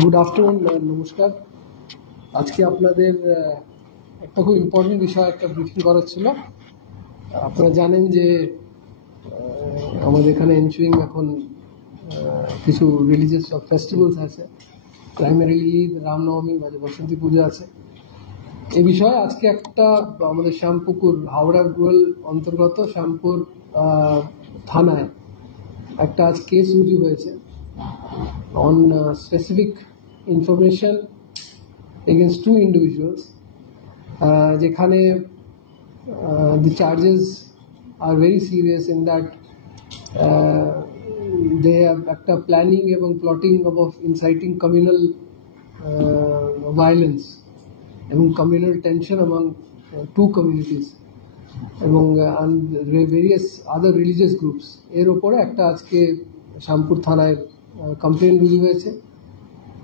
Good afternoon, নমস্কার। আজকে আপনাদের একটা খুব ইম্পর্টেন্ট বিষয় একটা ব্রিফিং করার ছিল। আপনারা জানেন যে আমাদের এখানে এনচুইং এখন কিছু রিলিজিয়াস ফেস্টিভ্যালস আছে, প্রাইমারিলি ঈদ, রামনবমী, মাঝে বসন্তী পুজো আছে। এই বিষয়ে আজকে একটা আমাদের শ্যামপুকুর হাওড়া রুরাল অন্তর্গত শ্যামপুর থানায় একটা আজ কেস রুজু হয়েছে on specific information against two individuals. যেখানে the charges are very serious in that they have একটা planning এবং plotting of inciting communal violence এবং communal tension among two communities এবং various other religious groups এর উপরে একটা আজকে শ্যামপুর থানায় কমপ্লেন রুজু হয়েছে।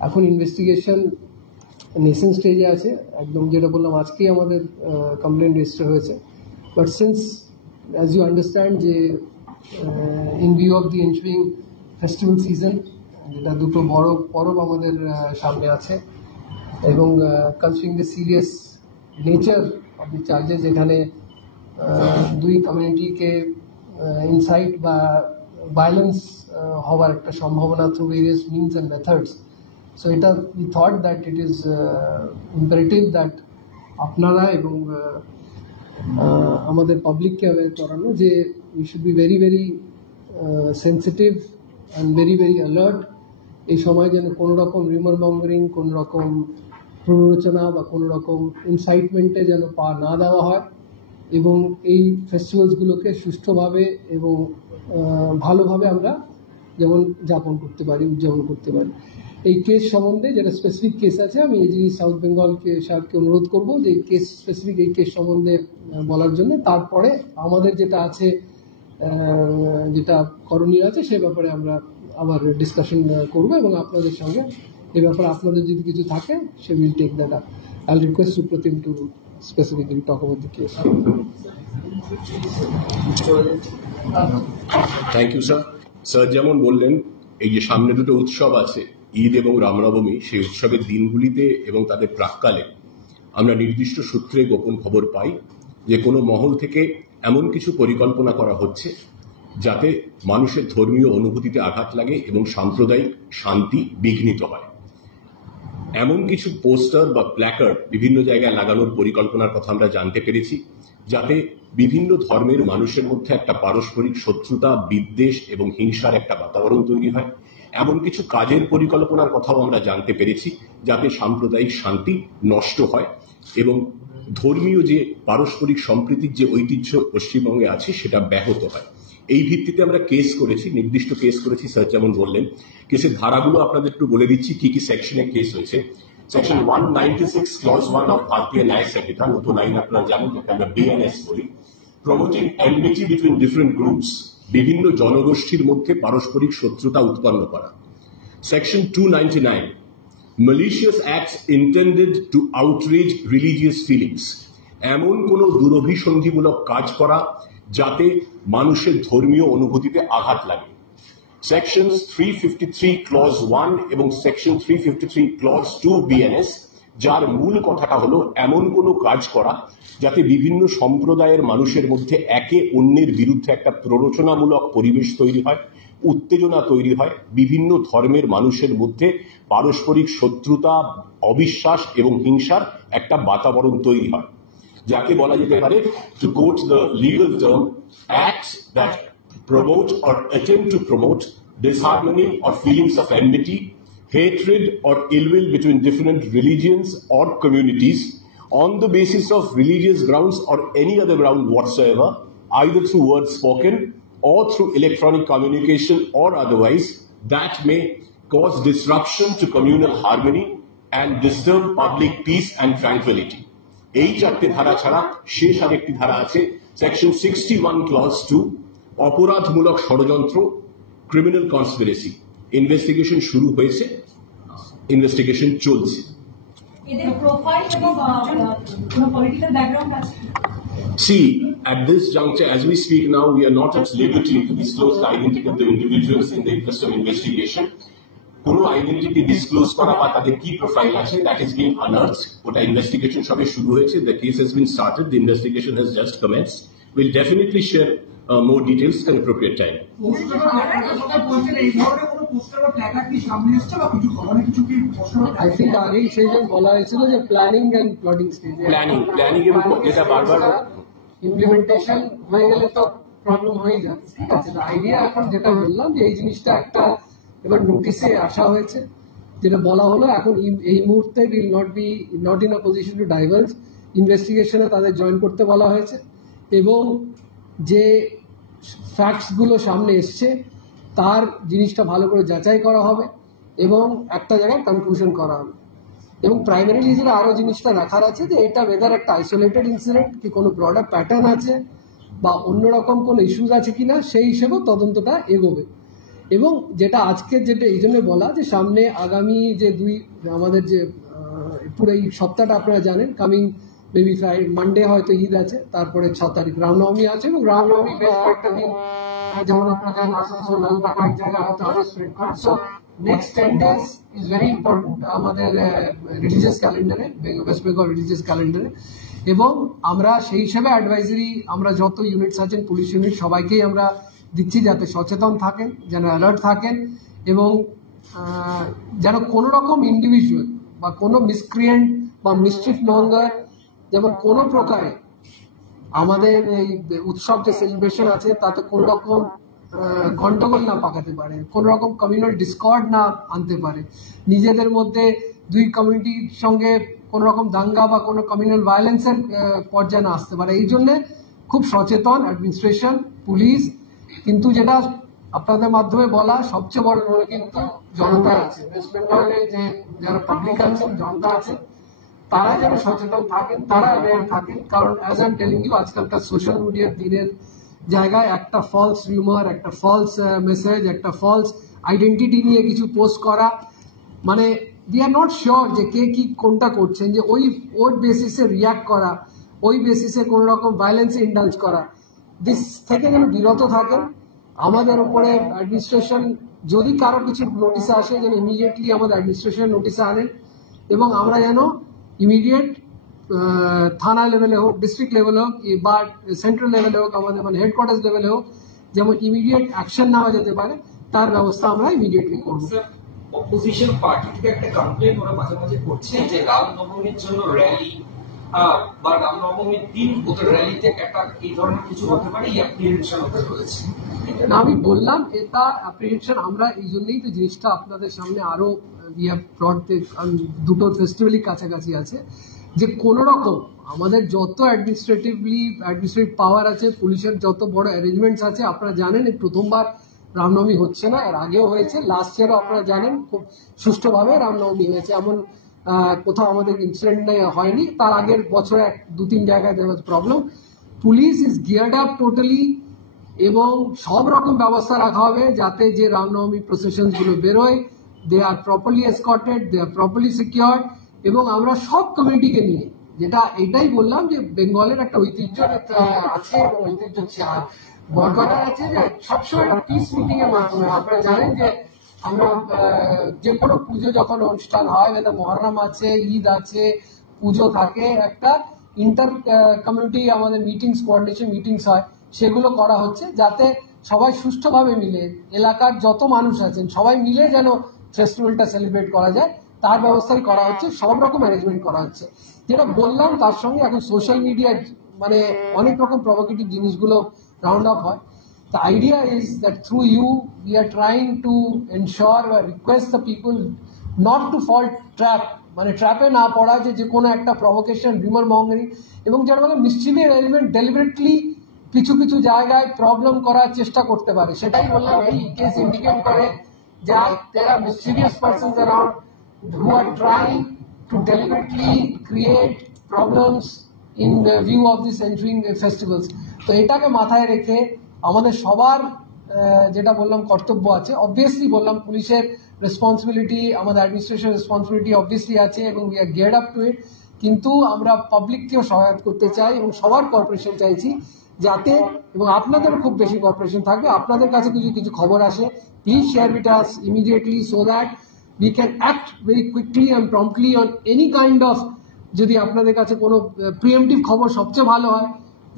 এখন ইনভেস্টিগেশন নেসেন্ট স্টেজে আছে, একদম যেটা বললাম আজকেই আমাদের কমপ্লেন রেজিস্টার হয়েছে। But since as you understand যে in view of the ensuing festival season, যেটা দুটো বড় পরব আমাদের সামনে আছে, এবং considering the serious nature of the charges, যেখানে দুই কমিউনিটিকে ইনসাইট বা ভায়োলেন্স হওয়ার একটা সম্ভাবনা through various means and methods. So এটা we thought that it is imperative that আপনারা এবং আমাদের পাবলিককে অ্যাওয়্যার করানো যে we should be very very sensitive and very very alert. এই সময় যেন কোনো রকম রিউমার মঙ্গারিং, কোনো রকম প্ররোচনা বা কোনো রকম ইনসাইটমেন্টে যেন পা না দেওয়া হয়, এবং এই ফেস্টিভ্যালসগুলোকে সুষ্ঠুভাবে এবং ভালোভাবে আমরা যেমন উদযাপন করতে পারি। এই কেস সম্বন্ধে যেটা স্পেসিফিক কেস আছে, আমি এজি সাউথ বেঙ্গলকে সাহেবকে অনুরোধ করবো যে এই কেস স্পেসিফিক এই কেস সম্বন্ধে বলার জন্য। তারপরে আমাদের যেটা আছে, যেটা করণীয় আছে, সে ব্যাপারে আমরা আবার ডিসকাশন করবো এবং আপনাদের সঙ্গে এই ব্যাপারে আপনাদের যদি কিছু থাকে সে will take that up. I will request Suprotim to specifically talk about the case. Thank you sir. Sir যেমন বললেন, এই যে সামনে দুটো উৎসব আছে, ঈদ এবং রামনবমী, সেই উৎসবের দিনগুলিতে এবং তাদের প্রাক্কালে আমরা নির্দিষ্ট সূত্রে গোপন খবর পাই যে কোনো মহল থেকে এমন কিছু পরিকল্পনা করা হচ্ছে যাতে মানুষের ধর্মীয় অনুভূতিতে আঘাত লাগে এবং সাম্প্রদায়িক শান্তি বিঘ্নিত হয়। এমন কিছু পোস্টার বা প্ল্যাকার্ড বিভিন্ন জায়গায় লাগানোর পরিকল্পনার কথা আমরা জানতে পেরেছি, যাতে বিভিন্ন ধর্মের মানুষের মধ্যে একটা পারস্পরিক শত্রুতা, বিদ্বেষ এবং হিংসার একটা বাতাবরণ তৈরি হয়। এমন কিছু কাজের পরিকল্পনার কথাও আমরা জানতে পেরেছি যাতে সাম্প্রদায়িক শান্তি নষ্ট হয় এবং ধর্মীয় যে পারস্পরিক সম্প্রীতির যে ঐতিহ্য পশ্চিমবঙ্গে আছে সেটা ব্যাহত হয়। এই ভিত্তিতে আমরা কেস করেছি, নির্দিষ্ট কেস করেছি। স্যার যেমন বললেন, কেসের ধারাগুলো আপনাদের একটু বলে দিচ্ছি কি কি সেকশনে কেস হয়েছে। সেকশন 196 ক্লজ 1 অফ ভারতীয় ন্যায় সংহিতা, নতুন আইন আপনারা জানেন, যেটা আমরা বিএনএস বলি, promoting enmity between different groups, বিভিন্ন জনগোষ্ঠীর মধ্যে পারস্পরিক শত্রুতা উৎপন্ন করা। Section 299 malicious acts intended to outrage religious feelings, এমন কোন দুরভিসন্ধিমূলক কাজ করা যাতে মানুষের ধর্মীয় অনুভূতিতে আঘাত লাগে। সেকশন 353 ক্লজ 1 এবং সেকশন 353 ক্লজ 2 বিএনএস, যার মূল কথাটা হলো এমন কোনো কাজ করা যাতে বিভিন্ন সম্প্রদায়ের মানুষের মধ্যে একে অন্যের বিরুদ্ধে একটা প্ররোচনামূলক পরিবেশ তৈরি হয়, উত্তেজনা তৈরি হয়, বিভিন্ন ধর্মের মানুষের মধ্যে পারস্পরিক শত্রুতা, অবিশ্বাস এবং হিংসার একটা বাতাবরণ তৈরি হয়, যাকে বলা যেতে পারে, to quote the legal term, acts that promote or attempt to promote disharmony or feelings of enmity, hatred or ill will between different religions or communities on the basis of religious grounds or any other ground whatsoever, either through words spoken or through electronic communication or otherwise, that may cause disruption to communal harmony and disturb public peace and tranquility. এই চারটি ধারা ছাড়া শেষ আরেকটি ধারা আছে, section 61 clause 2, অপরাধমূলক ষড়যন্ত্র, ক্রিমিনাল কনস্পিরেসি। ইনভেস্টিগেশন শুরু হয়েছে, ইনভেস্টিগেশন চলছে। এদের প্রোফাইল এবং কোনো পলিটিক্যাল ব্যাকগ্রাউন্ড আছে? See, at this juncture, as we speak now, we are not at liberty to disclose the identity of the individuals in the interest of investigation. কোনো identity disclose করা বা তাদের কি প্রোফাইল আছে, that is being আনআর্থড। ওটা investigation সবে শুরু হয়েছে, the case has been started, the investigation has just commenced. Will definitely share more details at an appropriate time. I think আগেই সেইজন বলা হয়েছিল যে প্ল্যানিং এন্ড প্লটিং স্টেজে, প্ল্যানিং এর উপর যেটা বারবার ইমপ্লিমেন্টেশন হয়ে গেলে তো প্রবলেম হয়ে যায়। ঠিক আছে, আইডিয়া এখন যেটা বললাম যে এই জিনিসটা একটা এবার নোটিশে আসা হয়েছে, যেটা বলা হলো এখন এই মুহূর্তে will not in a position to diverge, ইনভেস্টিগেশনে তাদের জয়েন করতে বলা হয়েছে এবং যে ফ্যাক্টসগুলো সামনে এসছে তার জিনিসটা ভালো করে যাচাই করা হবে এবং একটা জায়গায় কনক্লুশন করা হবে। এবং প্রাইমারিলি যেটা আরও জিনিসটা রাখার আছে যে এটা ওয়েদার একটা আইসোলেটেড ইনসিডেন্ট কি কোনো ব্রডার প্যাটার্ন আছে বা অন্যরকম কোনো ইস্যুজ আছে কিনা সেই হিসেবেও তদন্তটা এগোবে। এবং যেটা আজকের যেটা এই জন্য বলা যে সামনে আগামী যে আমাদের যে পুরো এই সপ্তাহটা আপনারা জানেন, কামিং মেবি মানডে হয়তো ঈদ আছে, তারপরে 6 তারিখ রামনবমী আছে এবং রামনবমী বেশ কয়েকটা দিন যেমন আপনারা জানেন আসানসোল বা কয়েক জায়গায় হয়তো আরো স্প্রেড করে। So next 10 days is very important আমাদের রিলিজিয়াস ক্যালেন্ডারে, ওয়েস্ট বেঙ্গল রিলিজিয়াস ক্যালেন্ডারে। এবং আমরা সেই হিসেবে অ্যাডভাইজারি আমরা যত ইউনিটস আছেন পুলিশ ইউনিট সবাইকেই আমরা দিচ্ছি যাতে সচেতন থাকেন, যেন অ্যালার্ট থাকেন এবং যেন কোনো রকম ইন্ডিভিজুয়াল বা কোনো মিসক্রিয়েন্ট বা মিসচিফ মঙ্গার যেমন কোনো প্রকারে আমাদের এই উৎসব যে সেলিব্রেশন আছে তাতে কোনো রকম গন্ডগোল না পাকাতে পারে, কোনো রকম কমিউনাল ডিসকর্ড না আনতে পারে, নিজেদের মধ্যে দুই কমিউনিটির সঙ্গে কোনো রকম দাঙ্গা বা কোনো কমিউনাল ভায়োলেন্সের পর্যায়ে না আসতে পারে। এই জন্যে খুব সচেতন অ্যাডমিনিস্ট্রেশন, পুলিশ। কিন্তু যেটা আপনাদের মাধ্যমে বলা সবচেয়ে বড় রোল কিন্তু জনতা আছে, ওয়েস্ট বেঙ্গলে যে যারা পাবলিক আছেন, জনতা আছে, তারা যেন সচেতন থাকেন, তারা অ্যাওয়্যার থাকেন। কারণ as I am telling you আজকালকার সোশ্যাল মিডিয়ার দিনের জায়গায় একটা ফলস রিউমার, একটা ফলস মেসেজ, একটা ফলস আইডেন্টিটি নিয়ে কিছু পোস্ট করা, মানে উই আর নট শিওর যে কে কি কোনটা করছেন, যে ওর বেসিসে রিয়াক্ট করা, ওই বেসিসে কোনো রকম ভায়োলেন্সে ইন্ডালজ করা, দিস থেকে যেন বিরত থাকেন। আমাদের উপরে অ্যাডমিনিস্ট্রেশন যদি কারো কিছু নোটিশে আসে যেন ইমিডিয়েটলি আমাদের অ্যাডমিনিস্ট্রেশন নোটিশে আনেন এবং আমরা যেন ইমিডিয়েট থানা লেভেলে হোক, ডিস্ট্রিক্ট লেভেলে হোক বা সেন্ট্রাল লেভেলে হোক, আমাদের মানে হেডকোয়ার্টার্স লেভেলে হোক, যেমন ইমিডিয়েট অ্যাকশন নেওয়া যেতে পারে তার ব্যবস্থা আমরা ইমিডিয়েটলি করব। অপোজিশন পার্টি থেকে একটা কমপ্লেন ওরা মাঝে মাঝে করছে যে রামনবমীর জন্য র্যালি বা রামনবমীর দিন ওদের র্যালিতে একটা এই ধরনের কিছু হতে পারে, অ্যাপ্রিহেনশন ওদের রয়েছে। আমি বললাম এটা অ্যাপ্রিহেনশন, আমরা এই জন্যই তো জিনিসটা আপনাদের সামনে আরো দুটো ফেস্টিভ্যালই কাছাকাছি আছে, যে কোনো রকম আমাদের যত অ্যাডমিনিস্ট্রেটিভ পাওয়ার আছে, পুলিশের যত বড় অ্যারেঞ্জমেন্টস আছে, আপনারা জানেন এই প্রথমবার রামনবমী হচ্ছে না, এর আগেও হয়েছে, লাস্ট ইয়ারও আপনারা জানেন খুব সুষ্ঠুভাবে রামনবমী হয়েছে, এমন কোথাও আমাদের ইনসিডেন্ট হয়নি। তার আগের বছরে 2-3 জায়গায় problem. Police is geared up totally এবং সব রকম ব্যবস্থা রাখা হবে যাতে যে রামনবমী প্রসেশন গুলো বেরোয়, দে আর প্রপারলি এসকর্টেড, দে আর প্রপারলি সিকিউরড। এবং আমরা সব কমিউনিটিকে নিয়ে, যেটা এটাই বললাম যে বেঙ্গলের একটা ঐতিহ্য আছে এবং ঐতিহ্য বড় কথা আছে যে সবসময় পিস মিটিং এর মাধ্যমে, আপনারা জানেন যে আমরা যে কোনো পুজো যখন অনুষ্ঠান হয়, মহরম আছে, ঈদ আছে, পুজো থাকে, একটা ইন্টার কমিউনিটি আমাদের মিটিংস, কোঅর্ডিনেশন মিটিংস হয়, সেগুলো করা হচ্ছে যাতে সবাই সুষ্ঠুভাবে মিলে, এলাকার যত মানুষ আছেন সবাই মিলে যেন ফেস্টিভ্যালটা সেলিব্রেট করা যায় তার ব্যবস্থাই করা হচ্ছে, সব রকম অ্যারেঞ্জমেন্ট করা হচ্ছে। যেটা বললাম তার সঙ্গে এখন সোশ্যাল মিডিয়া মানে অনেক রকম প্রভোকেটিভ জিনিসগুলো রাউন্ড আপ হয়। The idea is that through you we are trying to ensure or request the people not to fall trap, মানে ট্র্যাপে না পড়া, যে কোনো একটা প্রভোকেশন, রিউমার মঙ্গারিং এবং যারা মানে মিসচিভিয়াস এলিমেন্ট ডেলিবারেটলি কিছু কিছু জায়গায় প্রবলেম করার চেষ্টা করতে পারে। সেটাই বললাম, এই কেস ইন্ডিকেট করে যে there are mischievous persons around who are trying to deliberately create problems in the view of this entering festivals. তো এটাকে মাথায় রেখে আমাদের সবার যেটা বললাম কর্তব্য আছে, অবভিয়াসলি বললাম পুলিশের রেসপন্সিবিলিটি, আমাদের অ্যাডমিনিস্ট্রেশন রেসপন্সিবিলিটি অবভিয়াসলি আছে এবং উই আর গিয়ার্ড আপ টু ইট। কিন্তু আমরা পাবলিককেও সহায়তা করতে চাই এবং সবার কর্পোরেশন চাইছি যাতে, এবং আপনাদের খুব বেশি কর্পোরেশন থাকবে, আপনাদের কাছে কিছু খবর আসে, please share with us immediately so that we can act very quickly and promptly on any kind of, যদি আপনাদের কাছে কোনো প্রিএমটিভ খবর সবচেয়ে ভালো হয়,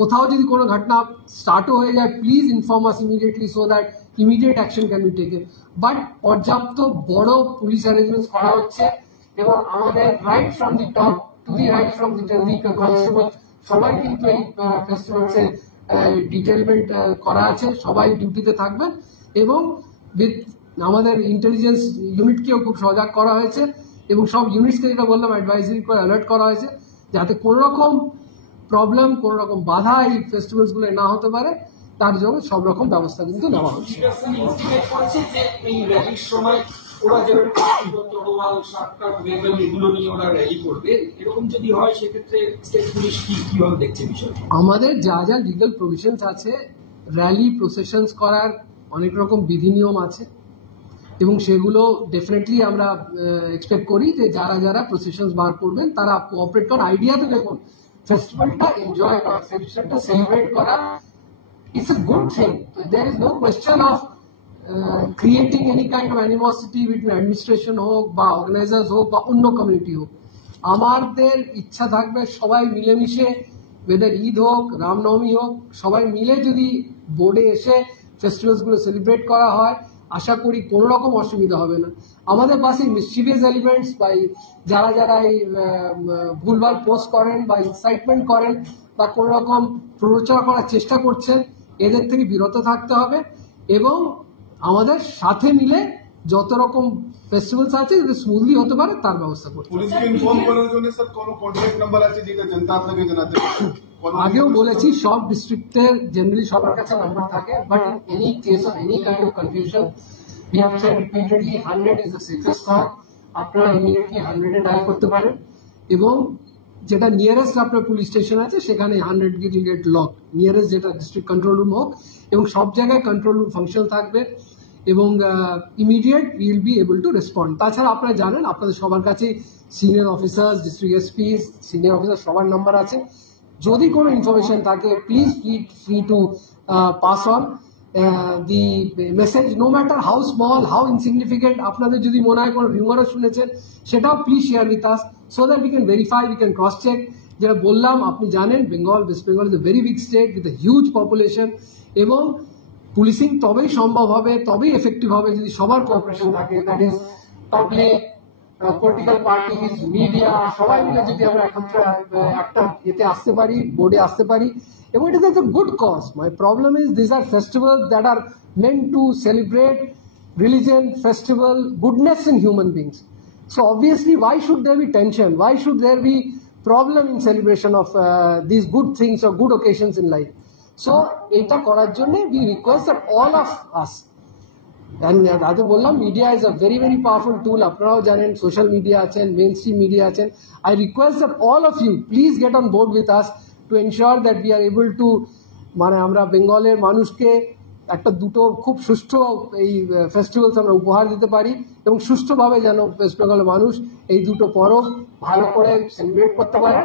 কোথাও যদি কোনো ঘটনা স্টার্টও হয়ে যায়, please inform us immediately so that immediate action can be taken. But পর্যাপ্ত বড় পুলিশ অ্যারেঞ্জমেন্টস করা হচ্ছে এবং আমাদের right from the top to the right from the constable সবাই কিন্তু এই ফেস্টিভ্যালসে ডিটেলমেন্ট করা আছে, সবাই ডিউটিতে থাকবেন এবং উইথ আমাদের ইন্টেলিজেন্স ইউনিটকেও খুব সজাগ করা হয়েছে এবং সব ইউনিটসকে যেটা বললাম অ্যাডভাইজারি করে অ্যালার্ট করা হয়েছে যাতে কোনো রকম প্রবলেম, কোনো রকম বাধা এই ফেস্টিভ্যালসগুলো না হতে পারে, তার জন্য সব রকম ব্যবস্থা কিন্তু নেওয়া হচ্ছে। ওরা যেরকম এগুলো নিয়ে ওরা র্যালি করবে, এরকম যদি হয় সেক্ষেত্রে স্টেট পুলিশ কিভাবে দেখছে বিষয়টা? আমাদের যা যা লিগাল প্রভিশনস আছে, র্যালি প্রসেশনস করার অনেক রকম বিধি নিয়ম আছে এবং সেগুলো ডেফিনেটলি আমরা এক্সপেক্ট করি যে যারা যারা প্রসেশনস বার করবেন তারা কোঅপারেট করার। আইডিয়া তো দেখুন, ফেস্টিভ্যালটা এনজয় করা, ফেস্টিভ্যালটা সেলিব্রেট করা, it's a good thing. There is no question of creating any kind of animosity between administration হোক বা অর্গানাইজার্স হোক বা অন্য কমিউনিটি হোক। আমাদের ইচ্ছা থাকবে সবাই মিলেমিশে, ওয়েদার ঈদ হোক, রামনবমী হোক, সবাই মিলে যদি বোর্ডে এসে ফেস্টিভ্যালসগুলো সেলিব্রেট করা হয়, আশা করি কোনো রকম অসুবিধা হবে না। আমাদের পাশে মিসচিভিয়াস এলিমেন্টস বা যারা যারা এই ভুলভাল পোস্ট করেন বা ইনসাইটমেন্ট করেন বা কোনো রকম প্ররোচনা করার চেষ্টা করছেন, এদের থেকে বিরত থাকতে হবে এবং আমাদের সাথে মিলে যত রকম ফেস্টিভ্যালস আছে যাতে স্মুথলি হতে পারে তার ব্যবস্থা করতে হবে। আগেও বলেছি সব ডিস্ট্রিক্টের জেনারেলি সবার কাছে নাম্বার থাকে, but any case of any kind of confusion we have said repeatedly 100 is the safest call. আপনারা ইমিডিয়েটলি 100 এ ডায়াল করতে পারেন এবং যেটা নিয়ারেস্ট আপনার পুলিশ স্টেশন আছে সেখানে 100 will get locked, নিয়ারেস্ট যেটা ডিস্ট্রিক্ট কন্ট্রোল রুম হোক, এবং সব জায়গায় কন্ট্রোল রুম ফাংশন থাকবে এবং immediate will be able to respond. তাছাড়া আপনারা জানেন আপনাদের সবার কাছে senior officers, district SP, senior officer সবার নাম্বার আছে। যদি কোনো ইনফরমেশন থাকে please free to pass on the message, no matter how small, how insignificant. আপনাদের যদি মনে হয় কোনো রিউমারও শুনেছেন সেটাও please share with us so that we can verify, we can cross check. যেটা বললাম, আপনি জানেন West Bengal is a very big state with a huge population এবং পুলিশিং তবেই সম্ভব হবে, তবেই এফেক্টিভ হবে যদি সবার কোঅপারেশন থাকে, that is public, political parties, media, সবাই মিলে যদি আমরা একটা এতে আসতে পারি, বোর্ডে আসতে পারি। এবং it is a good cause. My problem is these are festivals that are meant to celebrate religion, festival, goodness in human beings. So obviously, why should there be tension? Why should there be problem in celebration of these good things or good occasions in life? So এটা করার জন্য we request that all of us, and আগে বললাম media is a very very powerful tool. আপনারাও জানেন social media আছেন, main stream media আছেন। I request that all of you please get on board with us to ensure that we are able to, মানে আমরা বেঙ্গলের মানুষকে একটা দুটো খুব সুষ্ঠু এই ফেস্টিভ্যালস আমরা উপহার দিতে পারি এবং সুষ্ঠুভাবে যেন ওয়েস্ট বেঙ্গলের মানুষ এই দুটো পরব ভালো করে সেলিব্রেট করতে পারে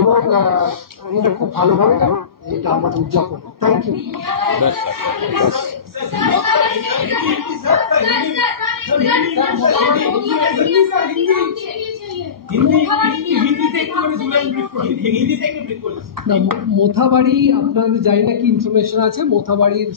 এবং খুব ভালোভাবে এটা আমাদের উদযাপন। Thank you. মোথাবাড়ি, আপনাদের জানি না কি ইনফরমেশন আছে, মোথাবাড়ির